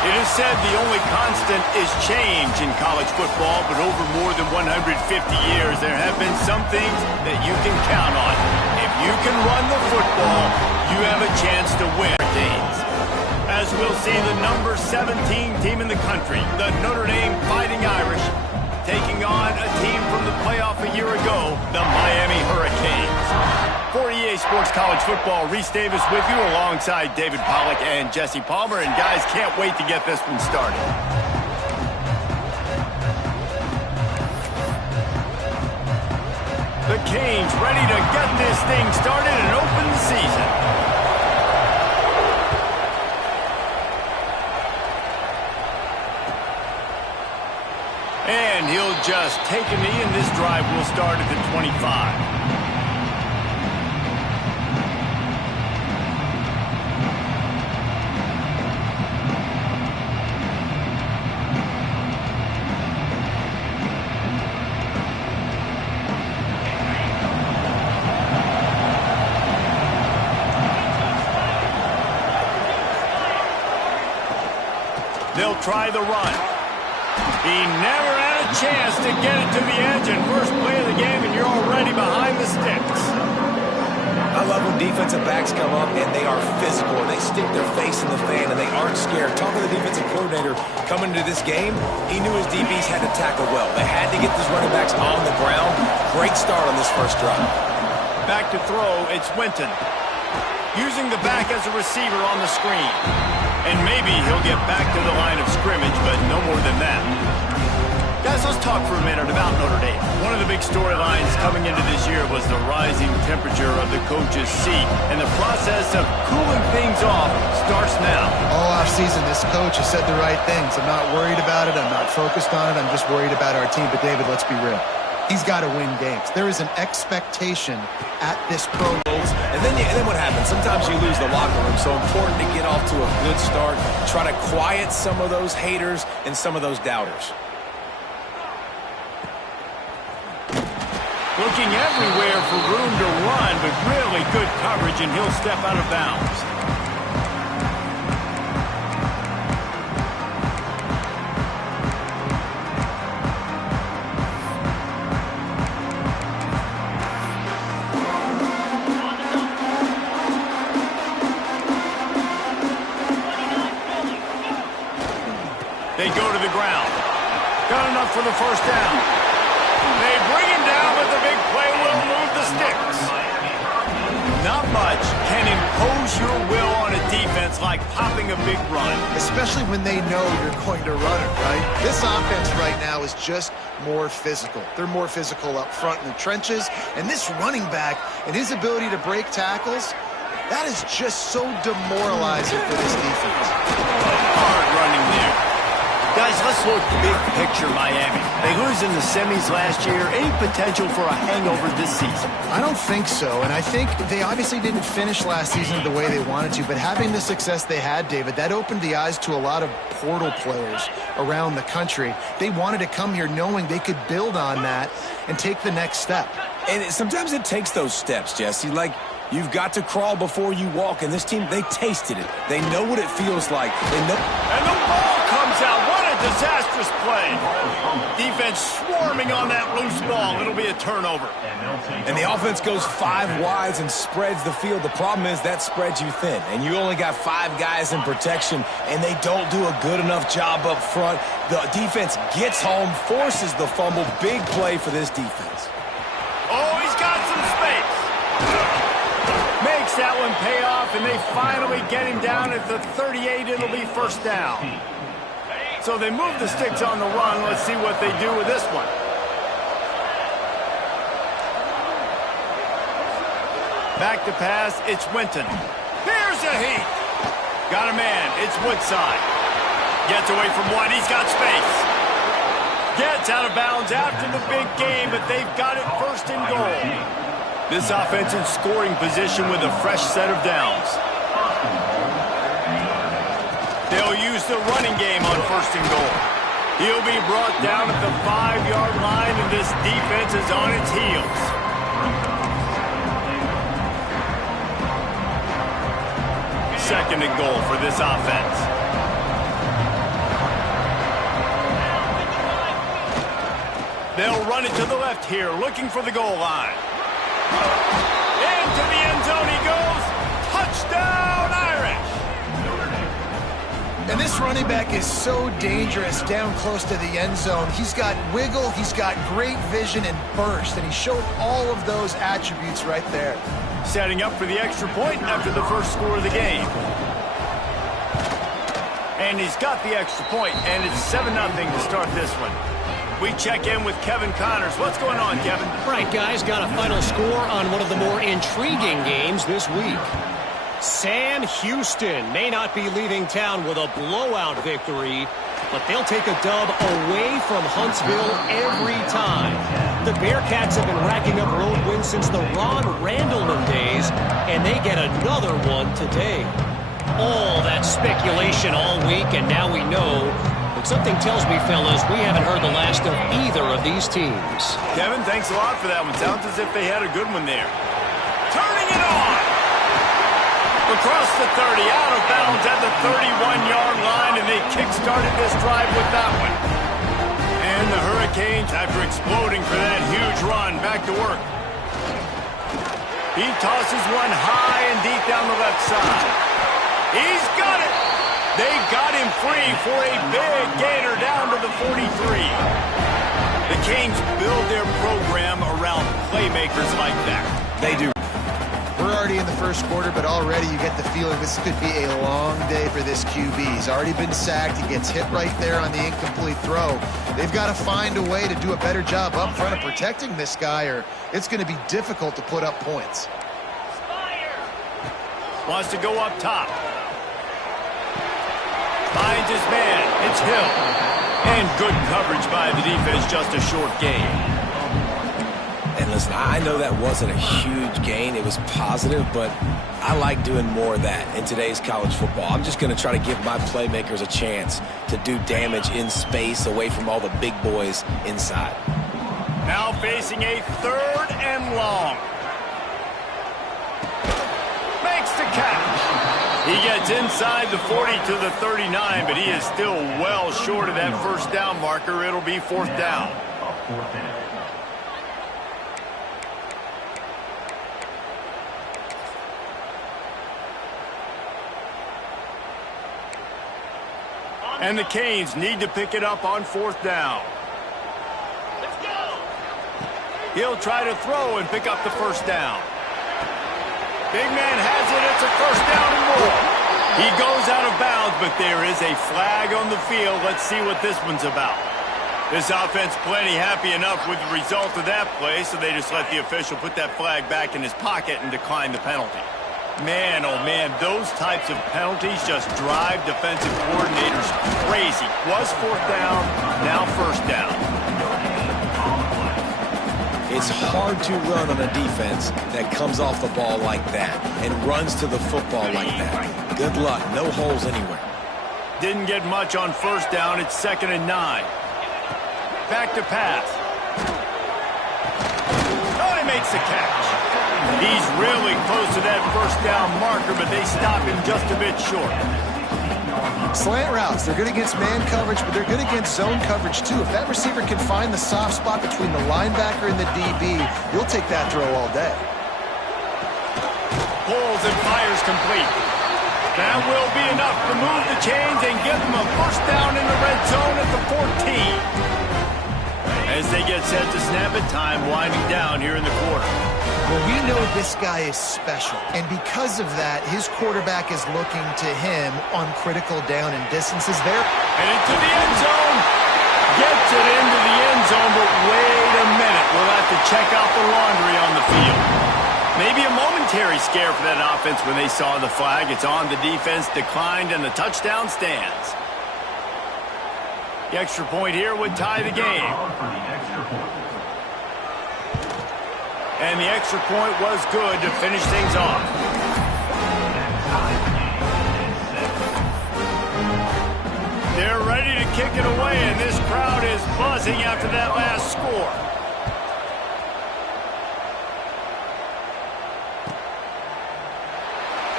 It is said the only constant is change in college football, but over more than 150 years, there have been some things that you can count on. If you can run the football, you have a chance to win games. As we'll see, the number 17 team in the country, the Notre Dame Fighting Irish, taking on a team from the playoff a year ago, the Miami Hurricanes. For EA Sports College Football, Reese Davis with you alongside David Pollack and Jesse Palmer. And guys, can't wait to get this one started. The Canes ready to get this thing started and open the season. And he'll just take a knee, and this drive will start at the 25. They'll try the run. He never had a chance to get it to the edge, and first play of the game, and you're already behind the sticks. I love when defensive backs come up and they are physical. They stick their face in the fan and they aren't scared. Talking to the defensive coordinator coming into this game, he knew his DBs had to tackle well. They had to get these running backs on the ground. Great start on this first drive. Back to throw, it's Winton. Using the back as a receiver on the screen. And maybe he'll get back to the line of scrimmage, but no more than that. Guys, let's talk for a minute about Notre Dame. One of the big storylines coming into this year was the rising temperature of the coach's seat. And the process of cooling things off starts now. All offseason, this coach has said the right things. I'm not worried about it. I'm not focused on it. I'm just worried about our team. But, David, let's be real. He's got to win games. There is an expectation at this pro. And then what happens? Sometimes you lose the locker room, so important to get off to a good start. Try to quiet some of those haters and some of those doubters. Looking everywhere for room to run, but really good coverage, and he'll step out of bounds. They go to the ground. Got enough for the first down. They bring him down, but the big play will move the sticks. Not much can impose your will on a defense like popping a big run. Especially when they know you're going to run it, right? This offense right now is just more physical. They're more physical up front in the trenches. And this running back and his ability to break tackles, that is just so demoralizing for this defense. Hard running there. Guys, let's look big picture Miami. They lose in the semis last year. Any potential for a hangover this season? I don't think so, and I think they obviously didn't finish last season the way they wanted to, but having the success they had, David, that opened the eyes to a lot of portal players around the country. They wanted to come here knowing they could build on that and take the next step. And sometimes it takes those steps, Jesse. Like, you've got to crawl before you walk, and this team, they tasted it. They know what it feels like. They know. And the ball comes out. What a disastrous play. Defense swarming on that loose ball. It'll be a turnover. And the offense goes 5 wides and spreads the field. The problem is that spreads you thin, and you only got 5 guys in protection, and they don't do a good enough job up front. The defense gets home, forces the fumble. Big play for this defense. Oh, he's got some space. Makes that one pay off, and they finally get him down at the 38. It'll be first down. So they move the sticks on the run. Let's see what they do with this one. Back to pass, it's Winton. Here's a heat. Got a man, it's Woodside. Gets away from one, he's got space. Gets out of bounds after the big game, but they've got it first and goal. This offense in scoring position with a fresh set of downs. They'll use the running game on first and goal. He'll be brought down at the 5-yard line, and this defense is on its heels. Second and goal for this offense. They'll run it to the left here, looking for the goal line. Into the end zone he goes. Touchdown, Irish! And this running back is so dangerous down close to the end zone. He's got wiggle, he's got great vision and burst, and he showed all of those attributes right there. Setting up for the extra point after the first score of the game. And he's got the extra point, and it's 7-0 to start this one. We check in with Kevin Connors. What's going on, Kevin? Right, guys, got a final score on one of the more intriguing games this week. Sam Houston may not be leaving town with a blowout victory, but they'll take a dub away from Huntsville every time. The Bearcats have been racking up road wins since the Ron Randleman days, and they get another one today. All that speculation all week, and now we know. But something tells me, fellas, we haven't heard the last of either of these teams. Kevin, thanks a lot for that one. Sounds as if they had a good one there. Turning it on! Across the 30, out of bounds at the 31-yard line, and they kick-started this drive with that one. And the Hurricanes, after exploding for that huge run, back to work. He tosses one high and deep down the left side. He's got it! They got him free for a big gainer down to the 43. The Canes build their program around playmakers like that. They do. We're already in the first quarter, but already you get the feeling this could be a long day for this QB. He's already been sacked. He gets hit right there on the incomplete throw. They've got to find a way to do a better job up front of protecting this guy, or it's going to be difficult to put up points. Wants to go up top. Finds his man. It's Hill. And good coverage by the defense, just a short gain. And listen, I know that wasn't a huge gain. It was positive, but I like doing more of that in today's college football. I'm just going to try to give my playmakers a chance to do damage in space away from all the big boys inside. Now facing a 3rd and long. Makes the catch. He gets inside the 40 to the 39, but he is still well short of that first down marker. It'll be 4th down. And the Canes need to pick it up on 4th down. Let's go. He'll try to throw and pick up the first down. Big man has it. It's a first down and more. He goes out of bounds, but there is a flag on the field. Let's see what this one's about. This offense plenty happy enough with the result of that play, so they just let the official put that flag back in his pocket and decline the penalty. Man, oh man, those types of penalties just drive defensive coordinators crazy. Was 4th down, now 1st down. It's hard to run on a defense that comes off the ball like that and runs to the football like that. Good luck, no holes anywhere. Didn't get much on 1st down, it's 2nd and 9. Back to pass. Oh, he makes the catch. He's really close to that first down marker, but they stop him just a bit short. Slant routes, they're good against man coverage, but they're good against zone coverage too. If that receiver can find the soft spot between the linebacker and the DB, you'll take that throw all day. Pulls and fires complete. That will be enough to move the chains and give them a first down in the red zone at the 14. As they get set to snap it, time winding down here in the quarter. Well, we know this guy is special, and because of that, his quarterback is looking to him on critical down and distances there. And into the end zone. Gets it into the end zone, but wait a minute. We'll have to check out the laundry on the field. Maybe a momentary scare for that offense when they saw the flag. It's on, the defense declined, and the touchdown stands. The extra point here would tie the game. And the extra point was good to finish things off. They're ready to kick it away, and this crowd is buzzing after that last score.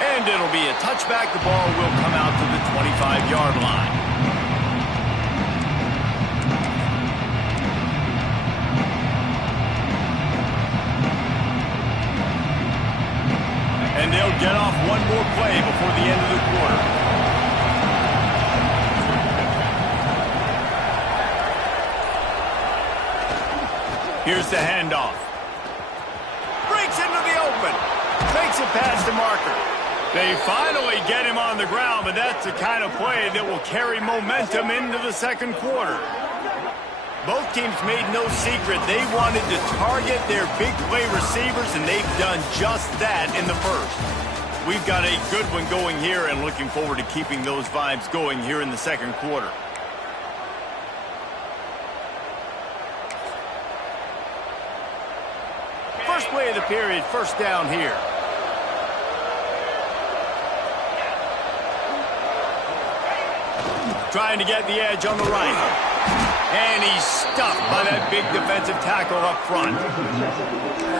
And it'll be a touchback. The ball will come out to the 25-yard line. more play before the end of the quarter. Here's the handoff. Breaks into the open. Makes it past the marker. They finally get him on the ground, but that's the kind of play that will carry momentum into the second quarter. Both teams made no secret they wanted to target their big play receivers, and they've done just that in the first. We've got a good one going here and looking forward to keeping those vibes going here in the second quarter. First play of the period, first down here. Trying to get the edge on the right. And he's stuffed by that big defensive tackle up front.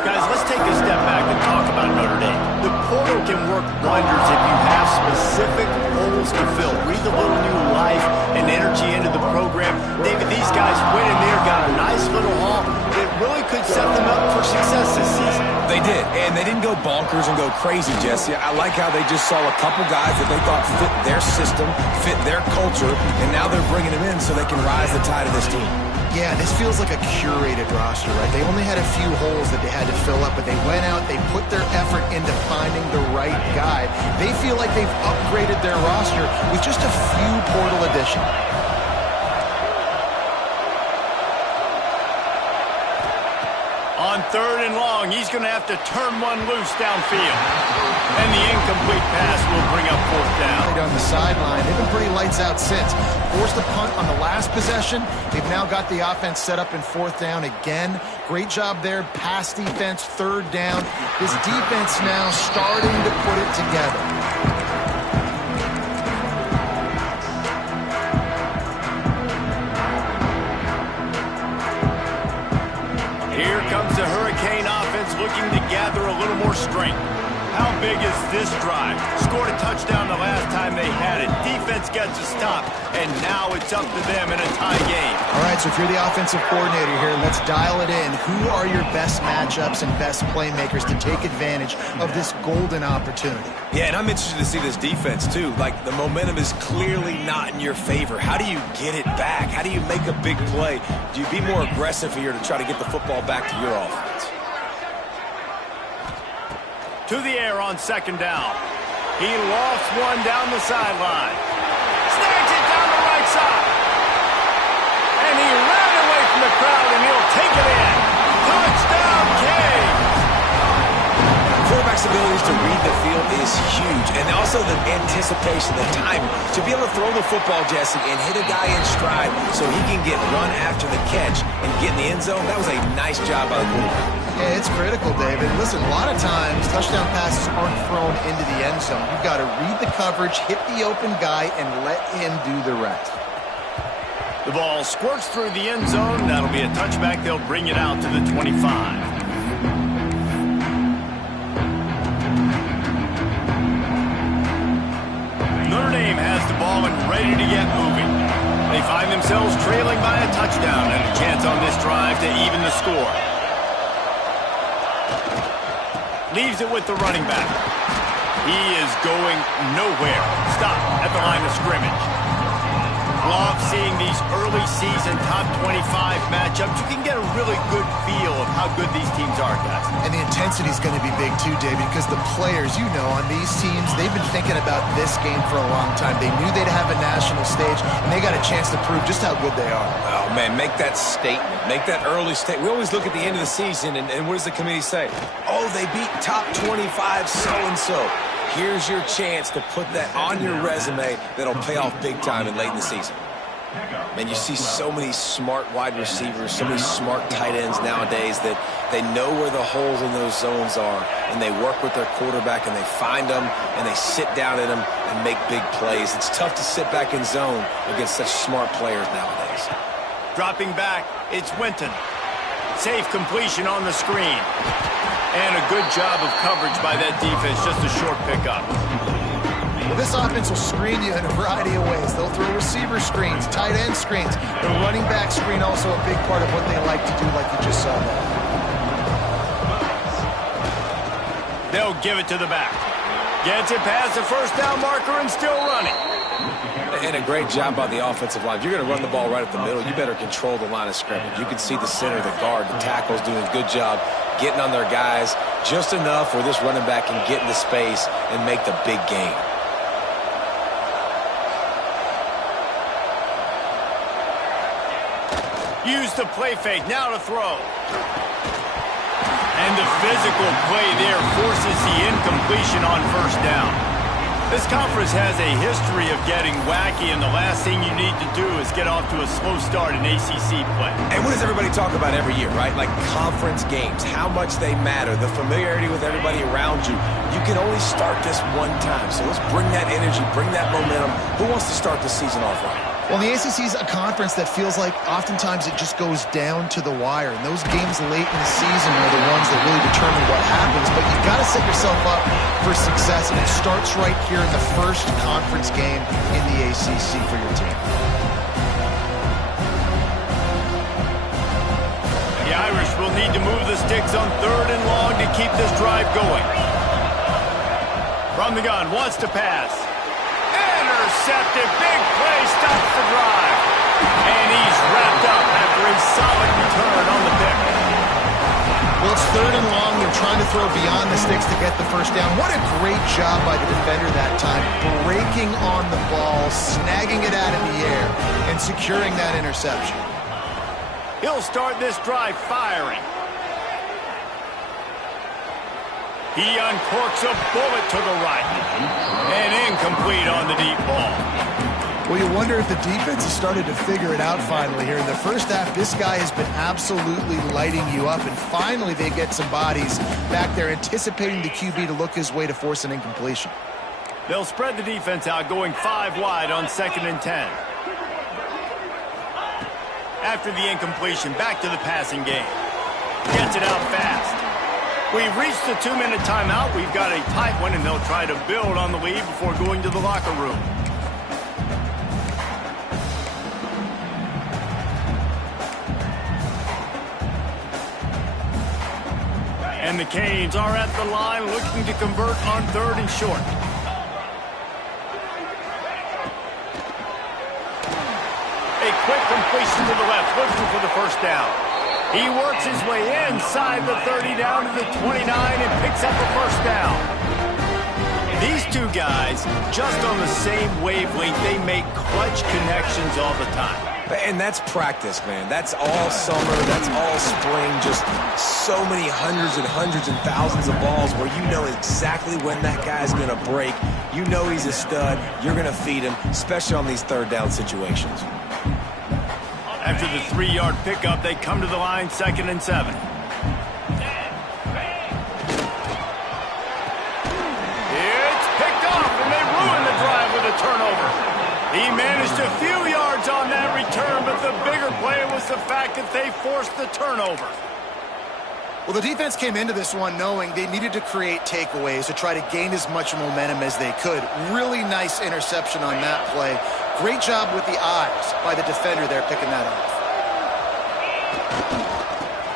Guys, let's take a step back and talk about Notre Dame. The portal can work wonders if you have specific holes to fill. Breathe a little new life and energy into the program. David, these guys went in there, got a nice little haul that really could set them up for success this season. They did, and they didn't go bonkers and go crazy, Jesse. I like how they just saw a couple guys that they thought fit their system, fit their culture, and now they're bringing them in so they can rise the tide of this team. Yeah, this feels like a curated roster, right? They only had a few holes that they had to fill up, but they went out, they put their effort into finding the right guy. They feel like they've upgraded their roster with just a few portal additions. On third and long, he's going to have to turn one loose downfield. And the incomplete pass will bring up fourth down. Right on the sideline, they've been pretty lights out since. Forced a punt on the last possession. They've now got the offense set up in fourth down again. Great job there. Pass defense, third down. This defense now starting to put it together. Here comes the Hurricane offense looking to gather a little more strength. How big is this drive? Scored a touchdown the last time they had it. Defense gets a stop, and now it's up to them in a tie game. All right, so if you're the offensive coordinator here, let's dial it in. Who are your best matchups and best playmakers to take advantage of this golden opportunity? Yeah, and I'm interested to see this defense, too. Like, the momentum is clearly not in your favor. How do you get it back? How do you make a big play? Do you be more aggressive here to try to get the football back to your offense? To the air on second down. He lofts one down the sideline. Snags it down the right side. And he ran away from the crowd, and he'll take it in. Touchdown, King! Quarterback's abilities to read the field is huge, and also the anticipation, the timing. To be able to throw the football, Jesse, and hit a guy in stride so he can get run after the catch and get in the end zone, that was a nice job by the quarterback. Yeah, it's critical, David. Listen, a lot of times touchdown passes aren't thrown into the end zone. You've got to read the coverage, hit the open guy, and let him do the rest. The ball squirts through the end zone. That'll be a touchback. They'll bring it out to the 25. Notre Dame has the ball and ready to get moving. They find themselves trailing by a touchdown and a chance on this drive to even the score. Leaves it with the running back. He is going nowhere. Stop at the line of scrimmage. Love seeing these early season top 25 matchups. You can get a really good feel of how good these teams are, guys. And the intensity is going to be big too, David, because the players, you know, on these teams, they've been thinking about this game for a long time. They knew they'd have a national stage, and they got a chance to prove just how good they are. Oh, man, make that statement. Make that early statement. We always look at the end of the season, and what does the committee say? Oh, they beat top 25 so-and-so. Here's your chance to put that on your resume that'll pay off big time and late in the season. Man, you see so many smart wide receivers, so many smart tight ends nowadays that they know where the holes in those zones are, and they work with their quarterback, and they find them, and they sit down in them and make big plays. It's tough to sit back in zone against such smart players nowadays. Dropping back, it's Winton. Safe completion on the screen. And a good job of coverage by that defense, just a short pickup. Well, this offense will screen you in a variety of ways. They'll throw receiver screens, tight end screens. The running back screen also a big part of what they like to do, like you just saw there. They'll give it to the back. Gets it past the first down marker and still running. And a great job by the offensive line. If you're going to run the ball right at the middle, you better control the line of scrimmage. You can see the center, the guard, the tackles doing a good job getting on their guys just enough where this running back can get into space and make the big gain. Use the play fake, now to throw. And the physical play there forces the incompletion on first down. This conference has a history of getting wacky, and the last thing you need to do is get off to a slow start in ACC play. And what does everybody talk about every year, right? Like conference games, how much they matter, the familiarity with everybody around you. You can only start this one time, so let's bring that energy, bring that momentum. Who wants to start the season off right? Well, the ACC is a conference that feels like oftentimes it just goes down to the wire. And those games late in the season are the ones that really determine what happens. But you've got to set yourself up for success, and it starts right here in the first conference game in the ACC for your team. The Irish will need to move the sticks on 3rd and long to keep this drive going. From the gun, wants to pass. Intercepted, big play, stops the drive. And he's wrapped up after a solid return on the pick. Well, it's 3rd and long. They're trying to throw beyond the sticks to get the first down. What a great job by the defender that time, breaking on the ball, snagging it out in the air, and securing that interception. He'll start this drive firing. He uncorks a bullet to the right. And incomplete on the deep ball. Well, you wonder if the defense has started to figure it out finally here. In the first half, this guy has been absolutely lighting you up, and finally they get some bodies back there anticipating the QB to look his way to force an incompletion. They'll spread the defense out, going 5 wide on 2nd and 10. After the incompletion, back to the passing game. Gets it out fast. We've reached the 2-minute timeout. We've got a tight one, and they'll try to build on the lead before going to the locker room. And the Canes are at the line looking to convert on 3rd and short. A quick completion to the left, looking for the first down. He works his way inside the 30 down to the 29 and picks up the first down. These two guys, just on the same wavelength, they make clutch connections all the time. And that's practice, man. That's all summer. That's all spring. Just so many hundreds and thousands of balls where you know exactly when that guy's going to break. You know he's a stud. You're going to feed him, especially on these 3rd down situations. After the 3-yard pickup, they come to the line 2nd and 7. It's picked off, and they ruin the drive with a turnover. He managed a few yards on that return, but the bigger play was the fact that they forced the turnover. Well, the defense came into this one knowing they needed to create takeaways to try to gain as much momentum as they could. Really nice interception on that play. Great job with the eyes by the defender there picking that off.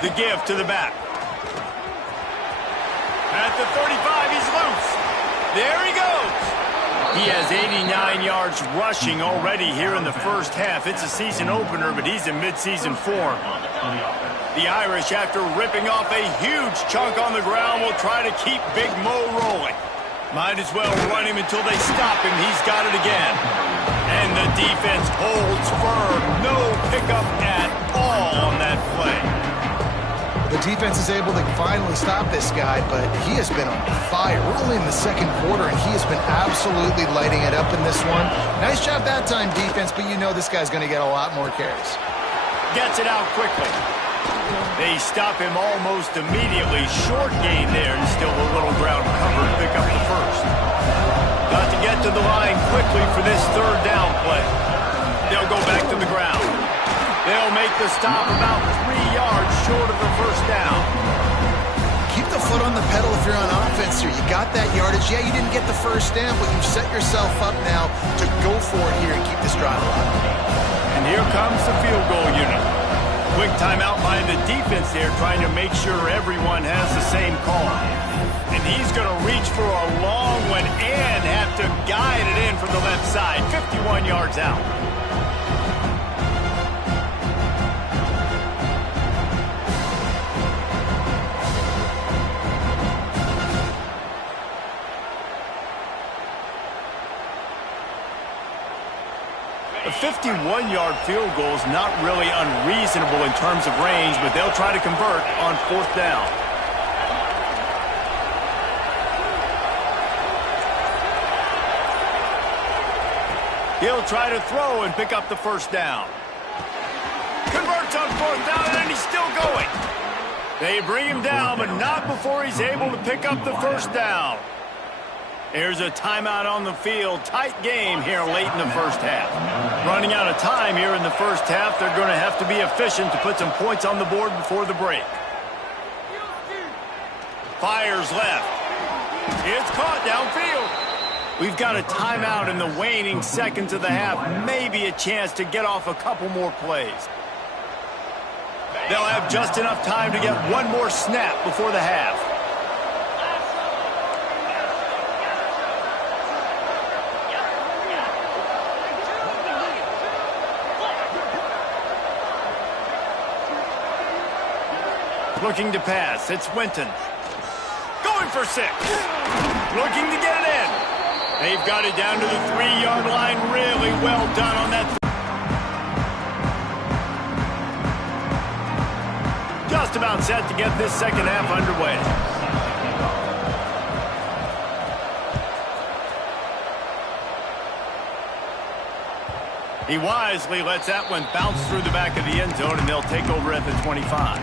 The give to the back. At the 35, he's loose. There he goes. He has 89 yards rushing already here in the first half. It's a season opener, but he's in midseason form. The Irish, after ripping off a huge chunk on the ground, will try to keep Big Mo rolling. Might as well run him until they stop him. He's got it again. And the defense holds firm. No pickup at all on that play. The defense is able to finally stop this guy, but he has been on fire. We're only in the 2nd quarter, and he has been absolutely lighting it up in this one. Nice job that time, defense, but you know this guy's going to get a lot more carries. Gets it out quickly. They stop him almost immediately. Short gain there, and still a little ground cover to pick up the first. Got to get to the line quickly for this 3rd down play. They'll go back to the ground. They'll make the stop about 3 yards short of the first down. Keep the foot on the pedal if you're on offense here. You got that yardage. Yeah, you didn't get the first down, but you've set yourself up now to go for it here and keep this drive alive. And here comes the field goal unit. Quick timeout by the defense there, trying to make sure everyone has the same call. And he's going to reach for a long one and have to guide it in from the left side. 51 yards out. A 51-yard field goal is not really unreasonable in terms of range, but they'll try to convert on 4th down. He'll try to throw and pick up the 1st down. Converts on 4th down, and he's still going. They bring him down, but not before he's able to pick up the 1st down. There's a timeout on the field. Tight game here late in the 1st half. Running out of time here in the 1st half. They're going to have to be efficient to put some points on the board before the break. Fires left. It's caught downfield. We've got a timeout in the waning seconds of the half. Maybe a chance to get off a couple more plays. They'll have just enough time to get one more snap before the half. Looking to pass. It's Winton. Going for 6. Looking to get it in. They've got it down to the 3-yard line. Really well done on that. Just about set to get this 2nd half underway. He wisely lets that one bounce through the back of the end zone, and they'll take over at the 25.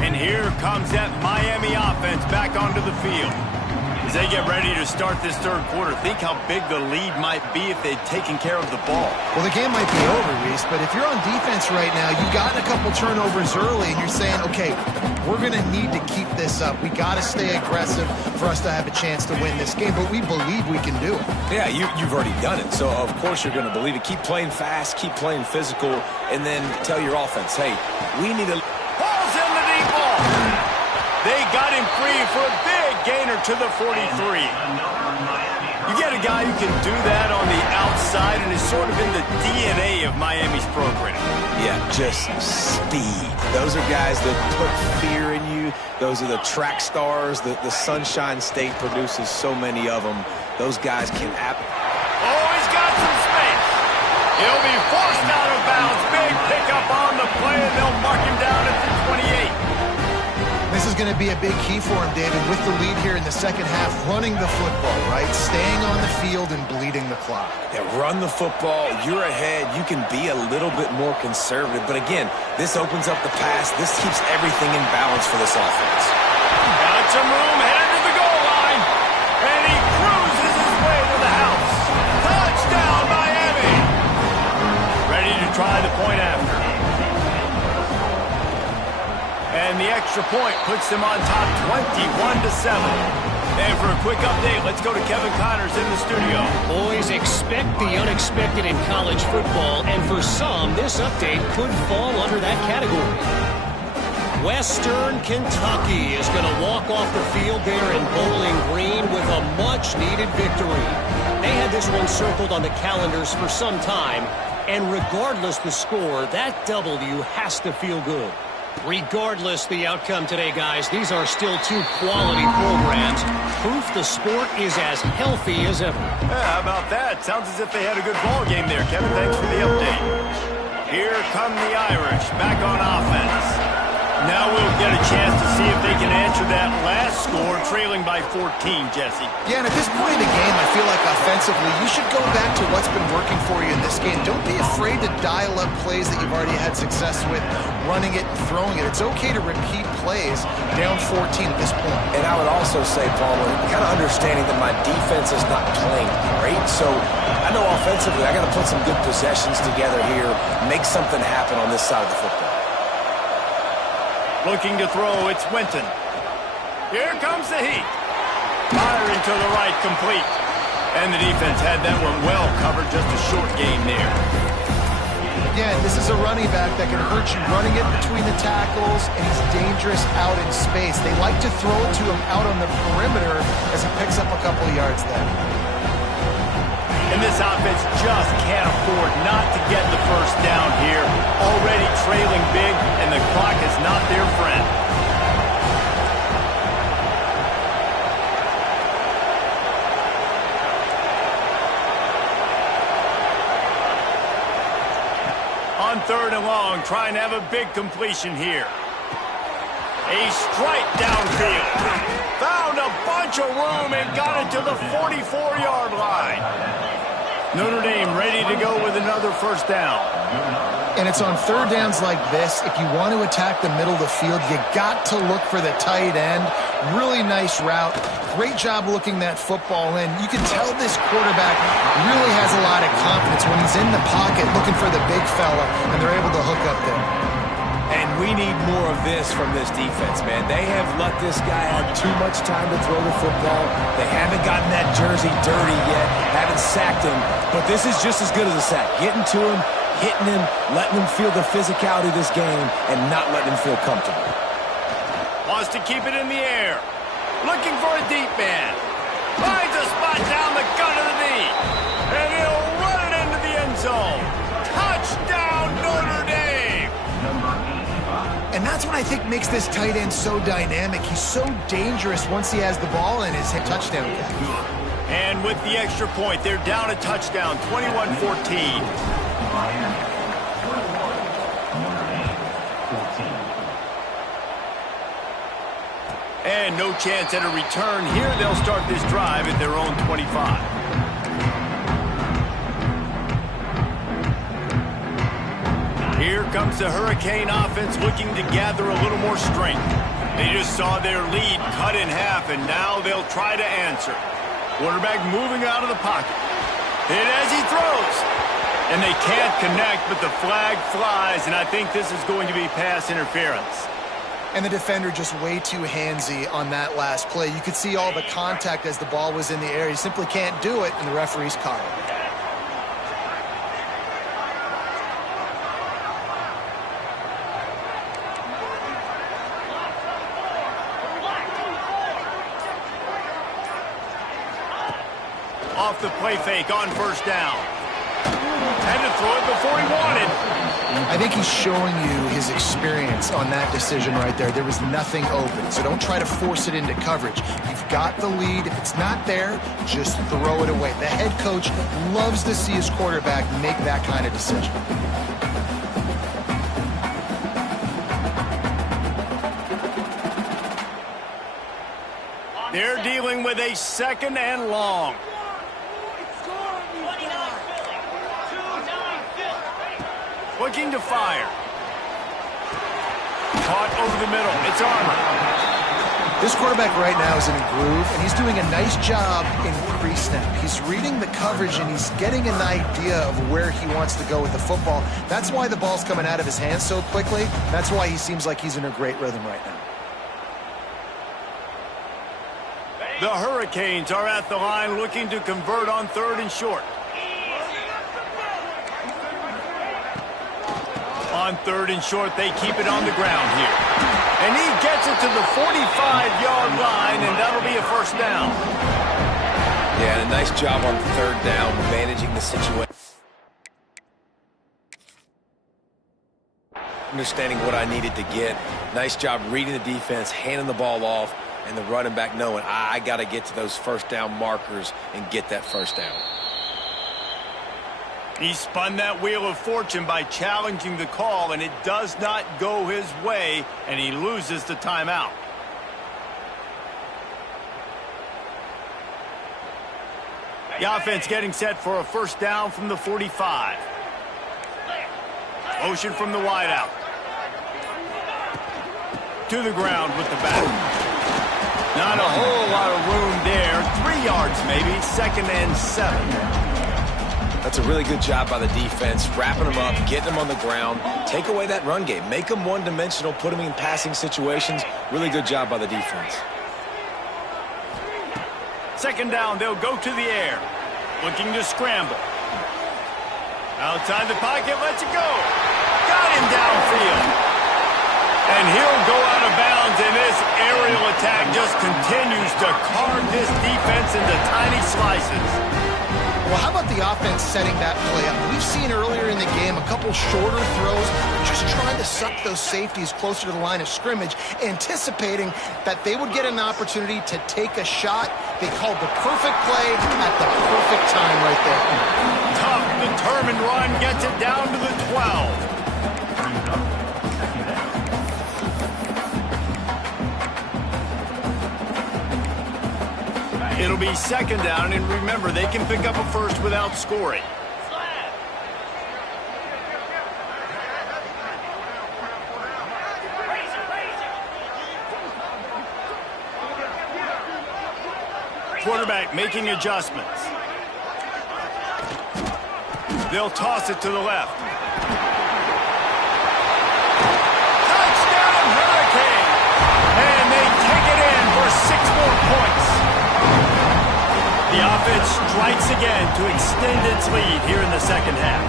And here comes that Miami offense back onto the field. As they get ready to start this 3rd quarter, think how big the lead might be if they'd taken care of the ball. Well, the game might be over, Reese, but if you're on defense right now, you've gotten a couple turnovers early, and you're saying, okay, we're going to need to keep this up. We got to stay aggressive for us to have a chance to win this game, but we believe we can do it. Yeah, you've already done it, so of course you're going to believe it. Keep playing fast, keep playing physical, and then tell your offense, hey, we need to... Ball's in the deep ball. They got him free for a big gainer to the 43. You get a guy who can do that on the outside, and is sort of in the DNA of Miami's program. Yeah, just speed. Those are guys that put fear in you. Those are the track stars. The Sunshine State produces so many of them. Those guys can... Oh, he's got some space. He'll be forced out of bounds. Big pickup on the play, and they'll mark him down at the 28. This is going to be a big key for him, David, with the lead here in the 2nd half, running the football, right? Staying on the field and bleeding the clock. Yeah, run the football. You're ahead. You can be a little bit more conservative. But again, this opens up the pass. This keeps everything in balance for this offense. Got some room, headed to the goal line. And he cruises his way to the house. Touchdown, Miami. Ready to try the point after. And the extra point puts them on top 21-7. And for a quick update, let's go to Kevin Connors in the studio. Boys, expect the unexpected in college football, and for some, this update could fall under that category. Western Kentucky is going to walk off the field there in Bowling Green with a much-needed victory. They had this one circled on the calendars for some time, and regardless the score, that W has to feel good. Regardless the outcome today, guys, these are still 2 quality programs. Proof the sport is as healthy as ever. Yeah, how about that? Sounds as if they had a good ball game there. Kevin, thanks for the update. Here come the Irish back on offense. Now we'll get a chance to see if they can answer that last score, trailing by 14, Jesse. Yeah, and at this point in the game, I feel like offensively, you should go back to what's been working for you in this game. Don't be afraid to dial up plays that you've already had success with, running it and throwing it. It's okay to repeat plays down 14 at this point. And I would also say, Palmer, kind of understanding that my defense is not playing great, so I know offensively I got to put some good possessions together here, make something happen on this side of the football. Looking to throw, it's Winton. Here comes the heat. Firing to the right, complete. And the defense had that one well covered, just a short gain there. Again, this is a running back that can hurt you running it between the tackles, and he's dangerous out in space. They like to throw it to him out on the perimeter as he picks up a couple of yards there. And this offense just can't afford not to get the first down here. Already trailing big, and the clock is not their friend. On 3rd and long, trying to have a big completion here. A strike downfield. Found a bunch of room and got it to the 44-yard line. Notre Dame ready to go with another first down. And it's on 3rd downs like this. If you want to attack the middle of the field, you got to look for the tight end. Really nice route. Great job looking that football in. You can tell this quarterback really has a lot of confidence when he's in the pocket looking for the big fella, and they're able to hook up there. And we need more of this from this defense, man. They have let this guy have too much time to throw the football. They haven't gotten that jersey dirty yet, haven't sacked him, but this is just as good as a sack. Getting to him, hitting him, letting him feel the physicality of this game, and not letting him feel comfortable. Wants to keep it in the air. Looking for a deep man. Finds a spot down the gut of the knee. And he'll run it into the end zone. Touchdown, Notre Dame! And that's what I think makes this tight end so dynamic. He's so dangerous once he has the ball in his touchdown catch. And with the extra point, they're down a touchdown, 21-14. And no chance at a return here. They'll start this drive at their own 25. Here comes the Hurricane offense looking to gather a little more strength. They just saw their lead cut in half, and now they'll try to answer. Quarterback moving out of the pocket. Hit as he throws. And they can't connect, but the flag flies, and I think this is going to be pass interference. And the defender just way too handsy on that last play. You could see all the contact as the ball was in the air. He simply can't do it, and the referee's caught it. Off the play fake on first down. Had to throw it before he wanted. I think he's showing you his experience on that decision right there. There was nothing open, so don't try to force it into coverage. You've got the lead. If it's not there, just throw it away. The head coach loves to see his quarterback make that kind of decision. They're dealing with a 2nd and long. Looking to fire. Caught over the middle. It's Armour. This quarterback right now is in a groove, and he's doing a nice job in pre-snap. He's reading the coverage, and he's getting an idea of where he wants to go with the football. That's why the ball's coming out of his hands so quickly. That's why he seems like he's in a great rhythm right now. The Hurricanes are at the line looking to convert on 3rd and short. On 3rd and short, they keep it on the ground here. And he gets it to the 45-yard line, and that'll be a first down. Yeah, and a nice job on 3rd down, managing the situation. Understanding what I needed to get. Nice job reading the defense, handing the ball off, and the running back knowing I got to get to those first down markers and get that first down. He spun that wheel of fortune by challenging the call, and it does not go his way, and he loses the timeout. The offense getting set for a first down from the 45. Motion from the wideout. To the ground with the back. Not a whole lot of room there. 3 yards maybe, 2nd and 7. That's a really good job by the defense, wrapping them up, getting them on the ground. Take away that run game. Make them one-dimensional, put them in passing situations. Really good job by the defense. 2nd down, they'll go to the air. looking to scramble. Outside the pocket, lets it go. Got him downfield. And he'll go out of bounds, and this aerial attack just continues to carve this defense into tiny slices. Well, how about the offense setting that play up? We've seen earlier in the game a couple shorter throws, just trying to suck those safeties closer to the line of scrimmage, anticipating that they would get an opportunity to take a shot. They called the perfect play at the perfect time right there. Tough, determined run gets it down to the 12. It'll be second down, and remember, they can pick up a first without scoring. Quarterback making adjustments. They'll toss it to the left. Touchdown, Hurricane! And they take it in for 6 more points. The offense strikes again to extend its lead here in the second half.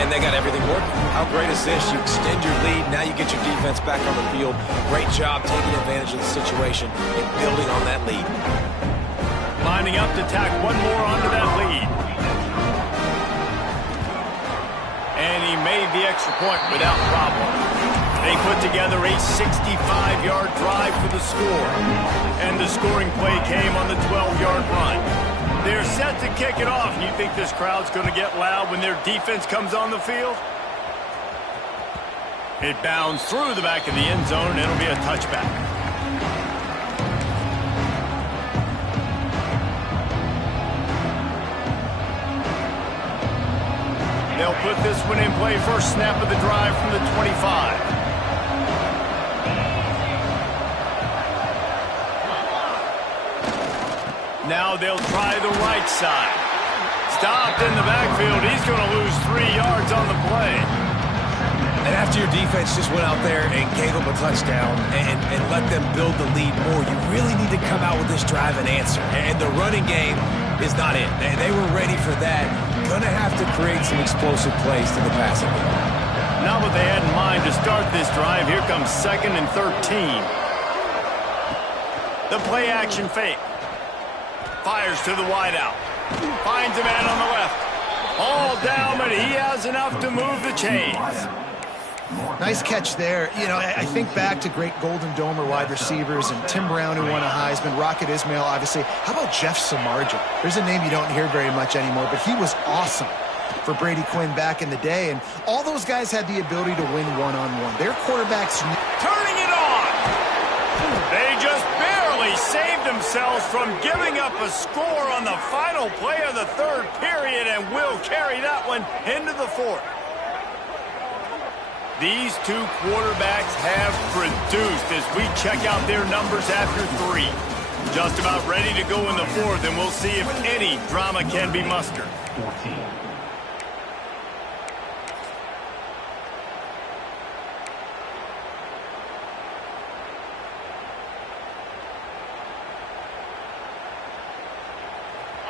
And they got everything working. How great is this? You extend your lead, now you get your defense back on the field. Great job taking advantage of the situation and building on that lead. Lining up to tack one more onto that lead. And he made the extra point without problem. They put together a 65-yard drive for the score. And the scoring play came on the 12-yard run. They're set to kick it off. You think this crowd's going to get loud when their defense comes on the field? It bounds through the back of the end zone, and it'll be a touchback. They'll put this one in play. First snap of the drive from the 25. Now they'll try the right side. Stopped in the backfield. He's going to lose 3 yards on the play. And after your defense just went out there and gave them a touchdown and let them build the lead more, you really need to come out with this drive and answer. And the running game is not it. They were ready for that. Going to have to create some explosive plays to the passing game. Not what they had in mind to start this drive. Here comes 2nd and 13. The play action fake. Fires to the wideout. Finds a man on the left. All down, but he has enough to move the chains. Nice catch there. You know, I think back to great Golden Domer wide receivers and Tim Brown, who won a Heisman, Rocket Ismail, obviously. How about Jeff Samardzija? There's a name you don't hear very much anymore, but he was awesome for Brady Quinn back in the day, and all those guys had the ability to win one-on-one. Their quarterbacks... Turning it on! They just barely saved themselves from giving up a score on the final play of the third period, and will carry that one into the fourth. These two quarterbacks have produced as we check out their numbers after 3. Just about ready to go in the fourth, and we'll see if any drama can be mustered. 14.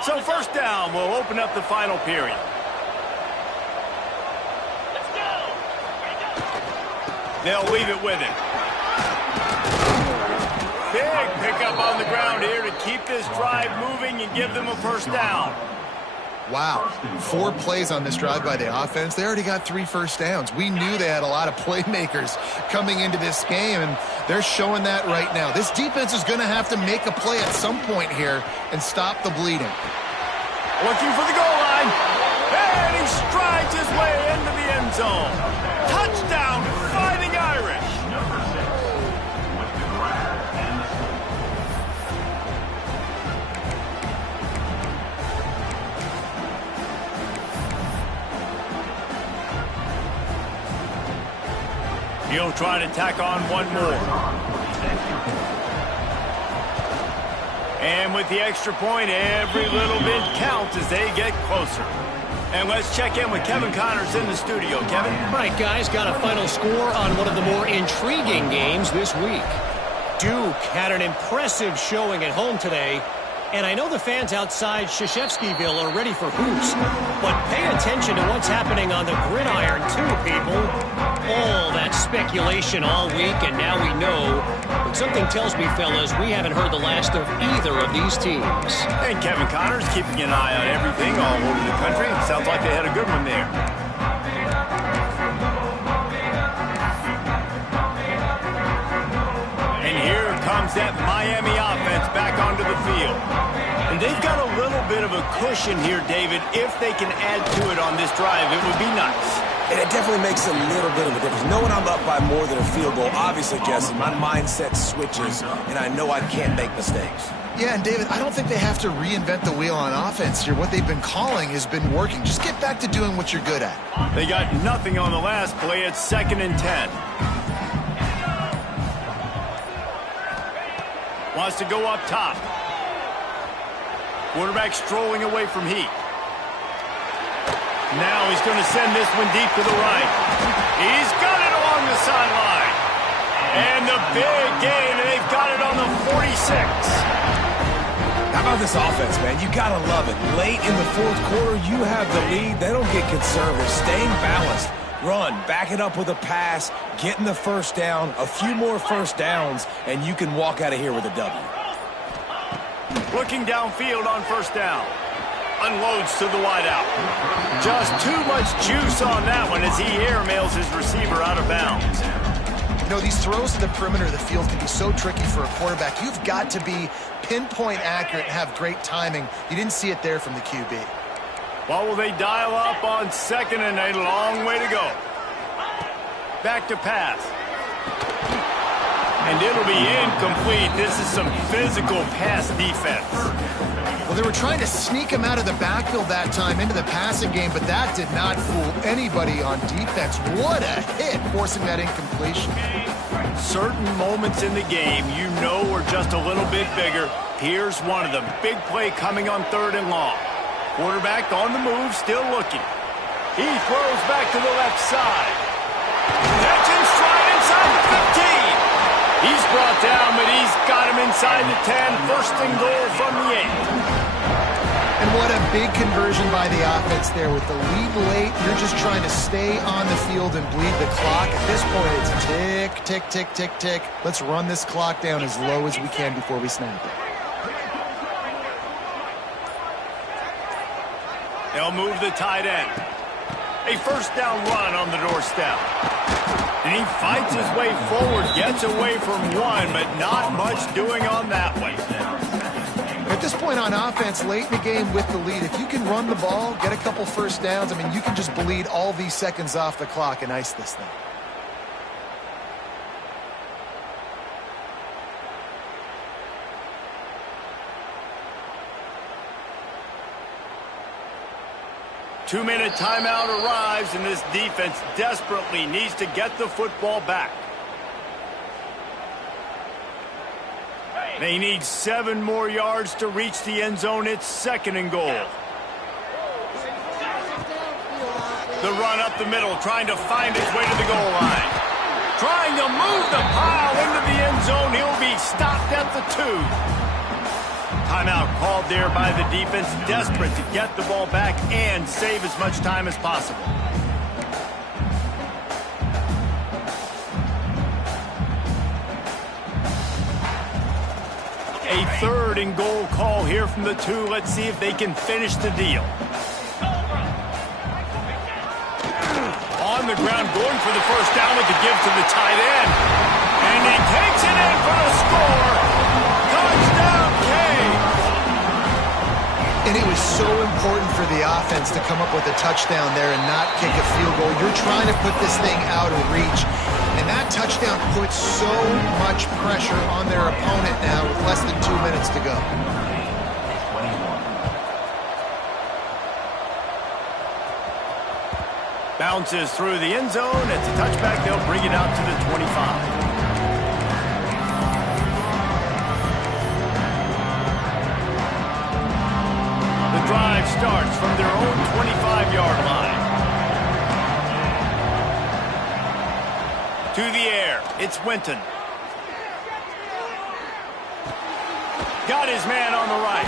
So first down, we'll open up the final period. Let's go. They'll leave it with him. Big pickup on the ground here to keep this drive moving and give them a first down. Wow, 4 plays on this drive by the offense. They already got 3 first downs. We knew they had a lot of playmakers coming into this game, and they're showing that right now. This defense is going to have to make a play at some point here and stop the bleeding. Looking for the goal line, and he strides his way into the end zone. Touchdown, Fighting Irish. He'll try to tack on one more. And with the extra point, every little bit counts as they get closer. And let's check in with Kevin Connors in the studio. Kevin? All right, guys, got a final score on one of the more intriguing games this week. Duke had an impressive showing at home today And I know the fans outside Krzyzewskiville are ready for hoops, but pay attention to what's happening on the gridiron too, people. All that speculation all week, and now we know. But something tells me, fellas, we haven't heard the last of either of these teams. And Kevin Connors keeping an eye on everything all over the country. Sounds like they had a good one there. And here comes that Miami offense back onto the field. And they've got a little bit of a cushion here, David. If they can add to it on this drive, it would be nice. And it definitely makes a little bit of a difference. Knowing I'm up by more than a field goal, obviously, Jesse, my mindset switches, and I know I can't make mistakes. Yeah, and David, I don't think they have to reinvent the wheel on offense here. What they've been calling has been working. Just get back to doing what you're good at. They got nothing on the last play. It's 2nd and 10. Wants to go up top. Quarterback strolling away from Heat. Now he's going to send this one deep to the right. He's got it along the sideline. And the big gain, and they've got it on the 46. How about this offense, man? You got to love it. Late in the 4th quarter, you have the lead. They don't get conservative. Staying balanced. Run, back it up with a pass, getting the first down, a few more first downs, and you can walk out of here with a W. Looking downfield on 1st down. Unloads to the wideout. Just too much juice on that one as he airmails his receiver out of bounds. You know, these throws to the perimeter of the field can be so tricky for a quarterback. You've got to be pinpoint accurate and have great timing. You didn't see it there from the QB. What will they dial up on 2nd and a long way to go? Back to pass. And it'll be incomplete. This is some physical pass defense. Well, they were trying to sneak him out of the backfield that time into the passing game, but that did not fool anybody on defense. What a hit, forcing that incompletion. Certain moments in the game you know are just a little bit bigger. Here's one of them. Big play coming on 3rd and long. Quarterback on the move, still looking. He throws back to the left side. Catching stride inside the 15. He's brought down, but he's got him inside the 10. 1st and goal from the 8. And what a big conversion by the offense there. With the lead late, you're just trying to stay on the field and bleed the clock. At this point, it's tick, tick, tick, tick, tick. Let's run this clock down as low as we can before we snap it. They'll move the tight end. A 1st down run on the doorstep. And he fights his way forward, gets away from one, but not much doing on that one. At this point on offense, late in the game with the lead, if you can run the ball, get a couple 1st downs, I mean, you can just bleed all these seconds off the clock and ice this thing. Two-minute timeout arrives, and this defense desperately needs to get the football back. They need 7 more yards to reach the end zone. It's 2nd and goal. The run up the middle, trying to find his way to the goal line. Trying to move the pile into the end zone. He'll be stopped at the 2. Timeout called there by the defense, desperate to get the ball back and save as much time as possible. A 3rd and goal call here from the 2. Let's see if they can finish the deal. On the ground, going for the 1st down with the give to the tight end. And he takes it in for the score. Touchdown, Kane. And it was so important for the offense to come up with a touchdown there and not kick a field goal. You're trying to put this thing out of reach. And that touchdown puts so much pressure on their opponent now with less than 2 minutes to go. Bounces through the end zone. It's a touchback. They'll bring it out to the 25. Drive starts from their own 25-yard line. To the air, it's Winton. Got his man on the right.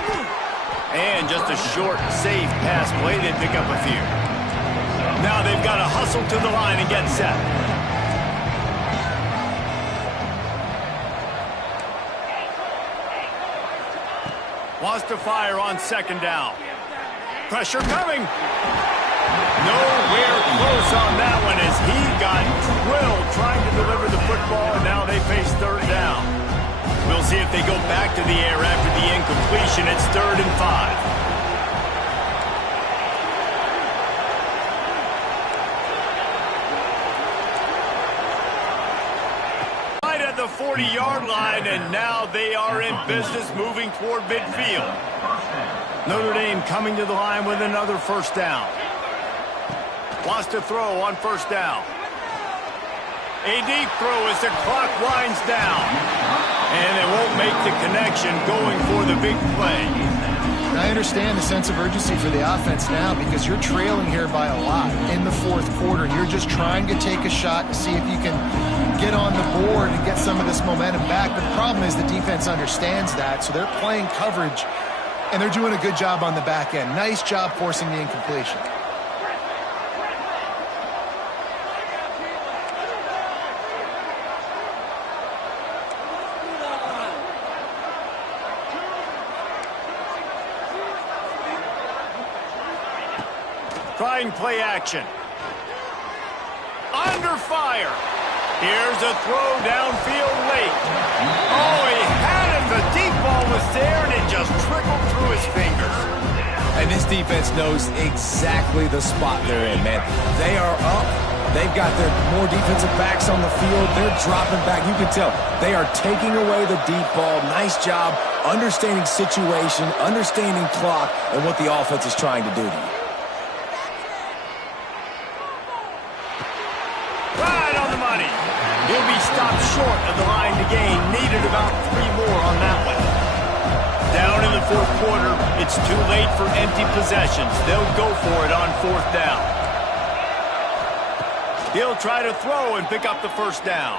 And just a short, safe pass play. They pick up a few. Now they've got to hustle to the line and get set. Wants to fire on second down. Pressure coming. Nowhere close on that one as he got drilled trying to deliver the football, and now they face third down. We'll see if they go back to the air after the incompletion. It's 3rd and 5. At the 40-yard line, and now they are in business moving toward midfield. Notre Dame coming to the line with another first down. Wants to throw on first down. A deep throw as the clock winds down. And they won't make the connection going for the big play. I understand the sense of urgency for the offense now because you're trailing here by a lot in the 4th quarter. And you're just trying to take a shot to see if you can get on the board and get some of this momentum back. But the problem is the defense understands that, so they're playing coverage, and they're doing a good job on the back end. Nice job forcing the incompletion. Trying play action. Under fire. Here's a throw downfield late. Oh, he had him. The deep ball was there, and it just trickled through his fingers. And this defense knows exactly the spot they're in, man. They are up. They've got their more defensive backs on the field. They're dropping back. You can tell they are taking away the deep ball. Nice job understanding situation, understanding clock, and what the offense is trying to do to you. He'll be stopped short of the line to gain. Needed about 3 more on that one. Down in the 4th quarter, it's too late for empty possessions. They'll go for it on 4th down. He'll try to throw and pick up the first down.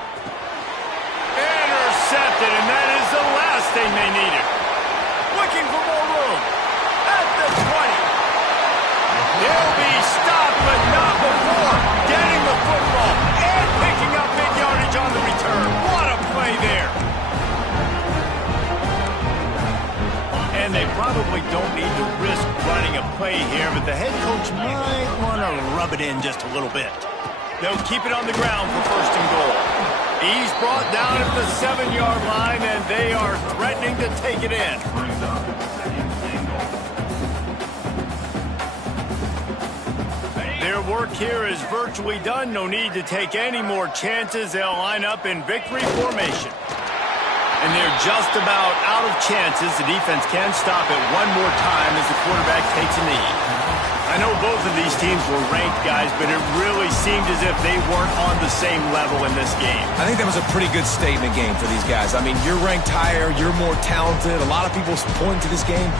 Intercepted, and that is the last thing they needed. Looking for more room. At the 20. He'll be stopped, but not before getting the football and picking up mid-yardage on the return. What a play there. And they probably don't need to risk running a play here, but the head coach might want to rub it in just a little bit. They'll keep it on the ground for 1st and goal. He's brought down at the 7-yard line, and they are threatening to take it in. Their work here is virtually done. No need to take any more chances. They'll line up in victory formation. And they're just about out of chances. The defense can stop it one more time as the quarterback takes a knee. I know both of these teams were ranked, guys, but it really seemed as if they weren't on the same level in this game. I think that was a pretty good statement game for these guys. I mean, you're ranked higher, you're more talented. A lot of people point to this game